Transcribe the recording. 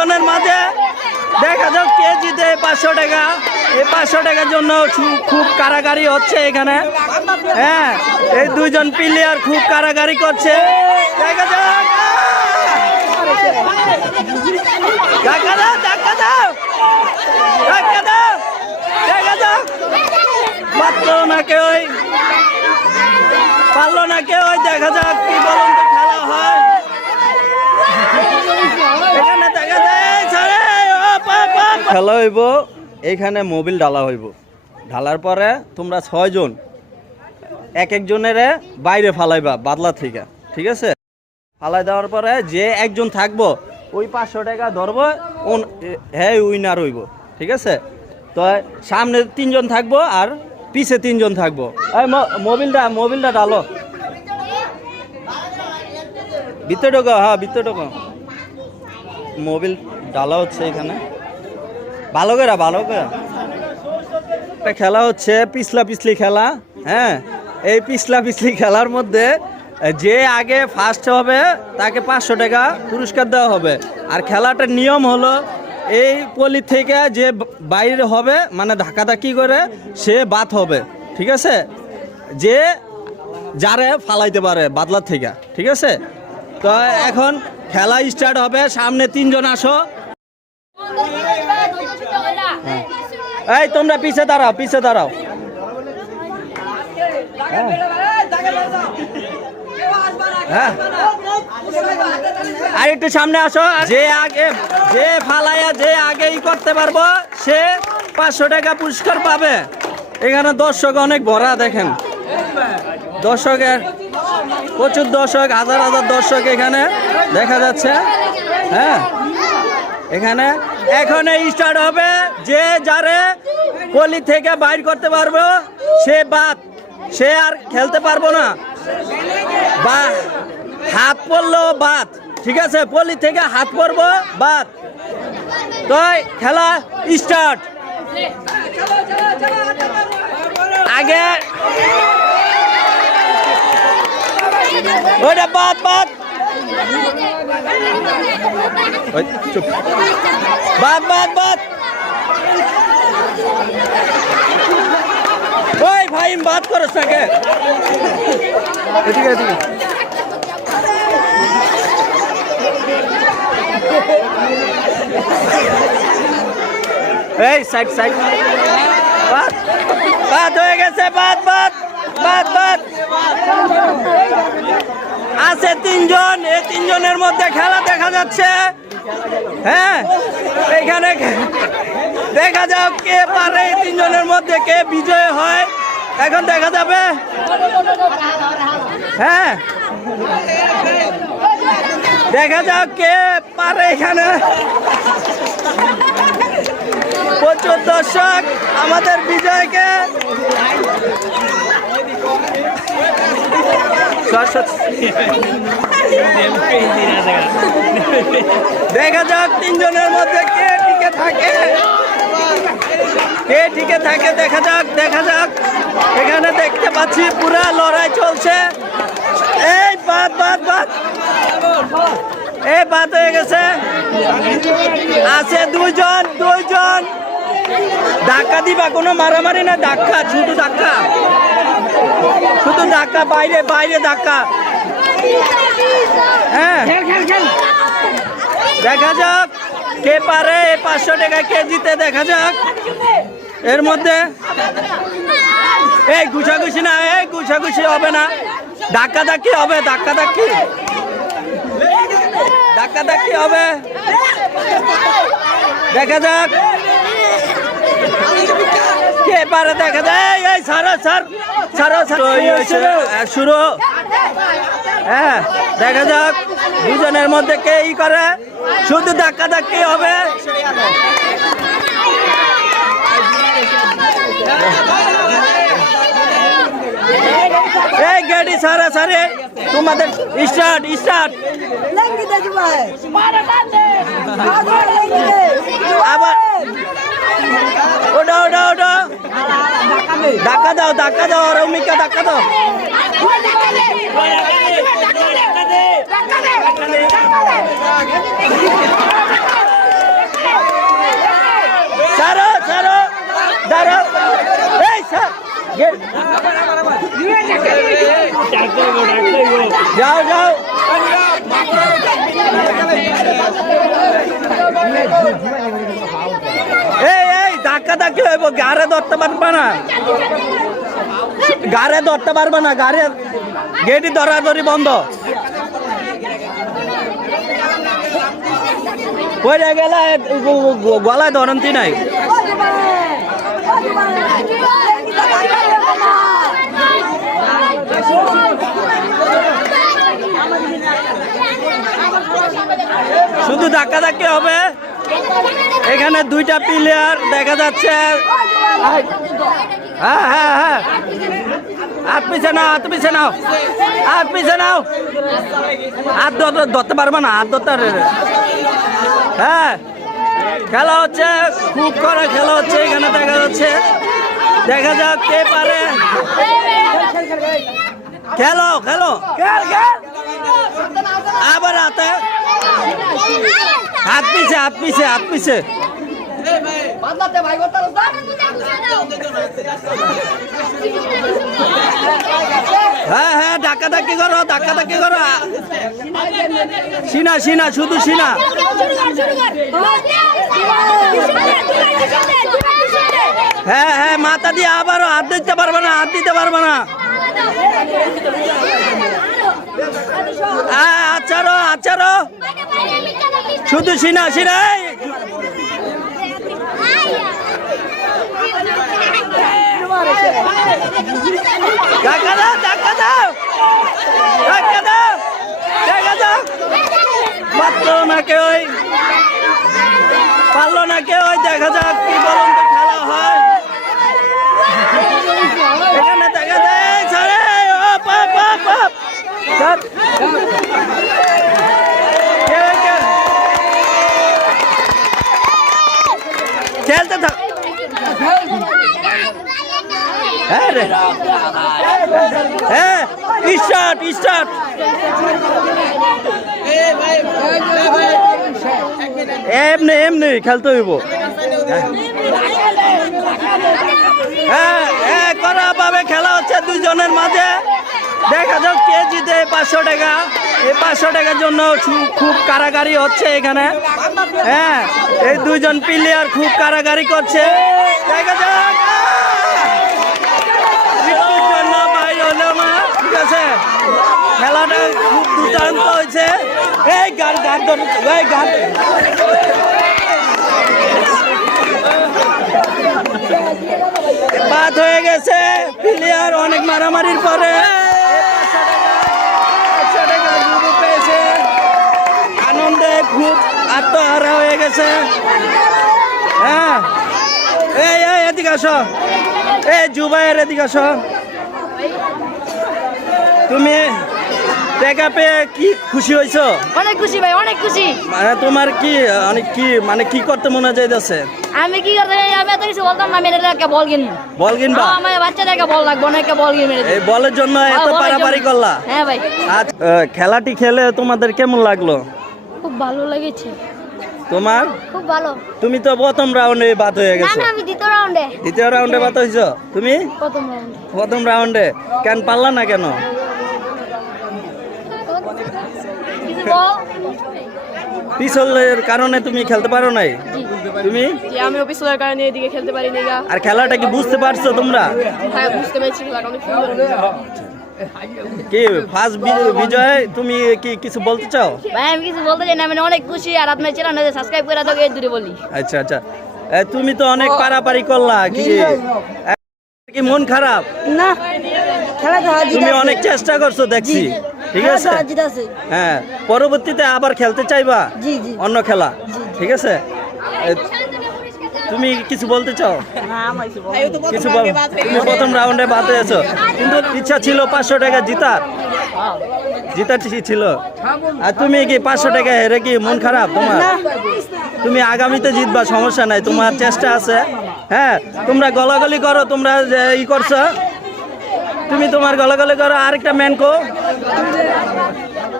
দুইজনের মাঝে দেখা যাক কে জিতে পাঁচশো টাকা। এই পাঁচশো টাকার জন্য খুব কারাগারি হচ্ছে এখানে। হ্যাঁ এই দুইজন প্লেয়ার খুব কারাগারি করছে। দেখা যাক। না না দেখা যাক কি বলুন খেলা হয় এখানে দেখা যায় ছাড়ে খেলা হইব এইখানে মোবিল ঢালা হইব। ঢালার পরে তোমরা ছয়জন, এক একজনের বাইরে ফালাইবা বাদলা থেকে, ঠিক আছে? ফালাই দেওয়ার পরে যে একজন থাকব, ওই পাঁচশো টাকা ধরবো হ্যাঁ উইনার হইব, ঠিক আছে? তো সামনে তিনজন থাকব আর পিছে তিনজন থাকব। মোবিলটা মোবিলটা ডালো ভিতরে ঢোকো হ্যাঁ ভিতরে ঢোকো মোবিল ডালা হচ্ছে এখানে। ভালো করে ভালো করে। একটা খেলা হচ্ছে, পিছলা পিছলি খেলা হ্যাঁ? এই পিছলা পিছলি খেলার মধ্যে যে আগে ফার্স্ট হবে, তাকে পাঁচশো টাকা পুরস্কার দেওয়া হবে। আর খেলাটার নিয়ম হলো, এই পলি থেকে যে বাইরে হবে মানে ধাক্কাধাক্কি করে, সে বাদ হবে। ঠিক আছে? যে যারে ফালাইতে পারে, বাদলার থেকে। ঠিক আছে? তো এখন খেলা স্টার্ট হবে সামনে তিনজন আসো। এই তোমরা পিছে দাঁড়াও পিছে দাঁড়াও। হ্যাঁ। আর একটু সামনে আসো যে আগে যে ফালাইয়া যে আগে ই করতে পারব সে পাঁচশো টাকা পুরস্কার পাবে। এখানে দর্শক অনেক ভরা দেখেন। দর্শকের প্রচুর দর্শক, হাজার হাজার দর্শক এখানে দেখা যাচ্ছে। হ্যাঁ এখানে এখন স্টার্ট হবে। যে যারে পলি থেকে বাইর করতে পারব, সে বাদ। সে আর খেলতে পারব না। বা, হাত পড়ল, বাদ। ঠিক আছে পলি থেকে হাত পড়ব, বাদ। তো খেলা স্টার্ট আগে ওটা বাদ বাদ ওই, চুপ বাদ বাদ বাদ ওই ভাই বাদ করো তাকে এদিকে এদিকে এই সাইড সাইড বাদ বাদ হয়ে গেছে বাদ বাদ আছে তিনজন এই তিনজনের মধ্যে খেলা দেখা যাচ্ছে। হ্যাঁ এখানে দেখা যাক কে পারে, এই তিনজনের মধ্যে কে বিজয় হয়। এখন দেখা যাবে। হ্যাঁ দেখা যাক কে পারে এখানে। প্রচুর দর্শক আমাদের বিজয়কে। দেখা যাক তিনজনের মধ্যে কে টিকে থাকে। কে টিকে থাকে দেখা যাক দেখা যাক। এখানে দেখতে পাচ্ছি পুরা লড়াই চলছে। এই বাদ বাদ বাদ। এই বাদ হয়ে গেছে। আছে দুইজন দুইজন। ধাক্কা দিবা, কোনো মারামারি না, ধাক্কা, শুধু ধাক্কা। শুধু ধাক্কা বাইরে বাইরে ধাক্কা। হ্যাঁ। দেখা যাক কে পারে পাঁচশো টাকা কে জিতে দেখা যাক। এর মধ্যে এই ঘুষাঘুষি না এই ঘুষাঘুষি হবে না। ধাক্কা ধাক্কি হবে ধাক্কা ধাক্কি ধাক্কা ধাক্কি হবে। দেখা যাক। পারে দেখা যায় এই, সারো সার সারো সারো শুরু হ্যাঁ দেখা যাক দুজনের মধ্যে কে ই করে। শুধু ধাক্কা ধাক্কি হবে। এই গাড়ি সারা সারে তোমাদের স্টার্ট স্টার্ট। আবার ওটা ওটা ওটা ধাক্কা দাও ধাক্কা দাও রৌমিকা ধাক্কা দাও। ছাড়ো ছাড়ো দাঁড়ো এই স্যার যাও যাও। ধাক্কা ধাক্কি হইব? গাড়ে ধরতে পারবে না? গাড়ে ধরতে পারবে না? গাড়ি গেটি ধরাধরি বন্ধ। পড়ে গেলে গলায় ধরন্তি নাই। শুধু ধাক্কা ধাক্কি হবে? এখানে দুইটা প্লেয়ার দেখা যাচ্ছে। হ্যাঁ হ্যাঁ হ্যাঁ। পিছে নাও পিছে নাও। ধরতে পারবে না হ্যাঁ খেলা হচ্ছে, খুব করা খেলা হচ্ছে, এখানে দেখা যাচ্ছে। দেখা যাক কে পারে। খেলো খেলো। আবার হাতে। হাত পিছে হাত পিছে হাত পিছে। হ্যাঁ হ্যাঁ ধাক্কা ধাক্কি করো ধাক্কা ধাক্কি করো। সিনা সিনা, শুধু সিনা। হ্যাঁ হ্যাঁ মাথা দিয়ে আবারও হাত দিতে পারবে না, হাত দিতে পারবে না। আচারো আচারো। শুধু সিনা সিনা এই, ধাক্কা দাও ধাক্কা দাও। ধাক্কা দাও ধাক্কা দাও। পারল না কেউ পারল না দেখা যাক কি বলুন খেলা হয়। খেলতে থাক। হ্যাঁ রে। হ্যাঁ স্টার্ট স্টার্ট। এমনি এমনি খেলতে হইব। হ্যাঁ হ্যাঁ করা পাবে খেলা হচ্ছে দুজনের মাঝে। দেখা যাক কে জিতে পাঁচশো টাকা। এই পাঁচশো টাকার জন্য খুব কারাগারি হচ্ছে এখানে। হ্যাঁ এই দুইজন প্লেয়ার খুব কারাগারি করছে। দেখা যাক। খেলাটা খুব দুর্দান্ত হয়েছে। এই গান গান গান। বাদ হয়ে গেছে প্লেয়ার অনেক মারামারির পরে পাঁচশো টাকা যুবক পেয়েছে আনন্দে খুব আত্মহারা হয়ে গেছে। হ্যাঁ। এই এই এদিকে আসো। এই জুবাইয়ের এদিকে আসো। তুমি পেয়ে কি খুশি হয়েছো? অনেক খুশি ভাই অনেক খুশি। মানে তোমার কি অনেক কি মানে কি করতে মনে আমি কি করতে আমি এত কিছু বলতাম না মেরে একটা বল কিনবো। বল কিনবা? আমার বল লাগবো বল কিনে মেরে এই বলের জন্য এত হ্যাঁ, পারাপারি করলা? হ্যাঁ ভাই। আজ খেলাটি খেলে তোমাদের কেমন লাগল? ভালো লেগেছে। তোমার? খুব ভালো। তুমি তো প্রথম রাউন্ডে বাদ হয়ে গেছো। না আমি দ্বিতীয় রাউন্ডে দ্বিতীয় রাউন্ডে বাদ হয়েছো? তুমি? প্রথম রাউন্ডে প্রথম রাউন্ডে কেন পারলা না কেন? পিছলের কারণে তুমি খেলতে পারো নাই? তুমি? আমি অফিসের কারণে এদিকে খেলতে পারিনি গা। আর খেলাটা কি বুঝতে পারছ তোমরা? হ্যাঁ বুঝতে পেরেছি খেলাটা অনেক সুন্দর। কি ফার্স্ট বিজয় তুমি কি কিছু বলতে চাও? ভাই আমি কিছু বলতে চাই না আমি অনেক খুশি আর আপনার চ্যানেল সাবস্ক্রাইব করে দাও এই দূরে বলি। আচ্ছা আচ্ছা। তুমি তো অনেক পারাপারি করলা কি কি মন খারাপ? না খেলা তো তুমি অনেক চেষ্টা করছ দেখছি। ঠিক আছে? হ্যাঁ পরবর্তীতে আবার খেলতে চাইবা? জি জি। অন্য খেলা? ঠিক আছে? তুমি কিছু বলতে চাও? কিছু বল তুমি প্রথম রাউন্ডে বাদ হয়েছো কিন্তু ইচ্ছা ছিল পাঁচশো টাকা জিতার। জিতার ঠিক ছিল। আর তুমি কি পাঁচশো টাকা হেরে কি মন খারাপ তোমার? তুমি আগামীতে জিতবা সমস্যা নাই তোমার চেষ্টা আছে। হ্যাঁ তোমরা গলাগলি করো তোমরা ই করছ। তুমি তোমার গলাগলি করো আরেকটা ম্যান কো।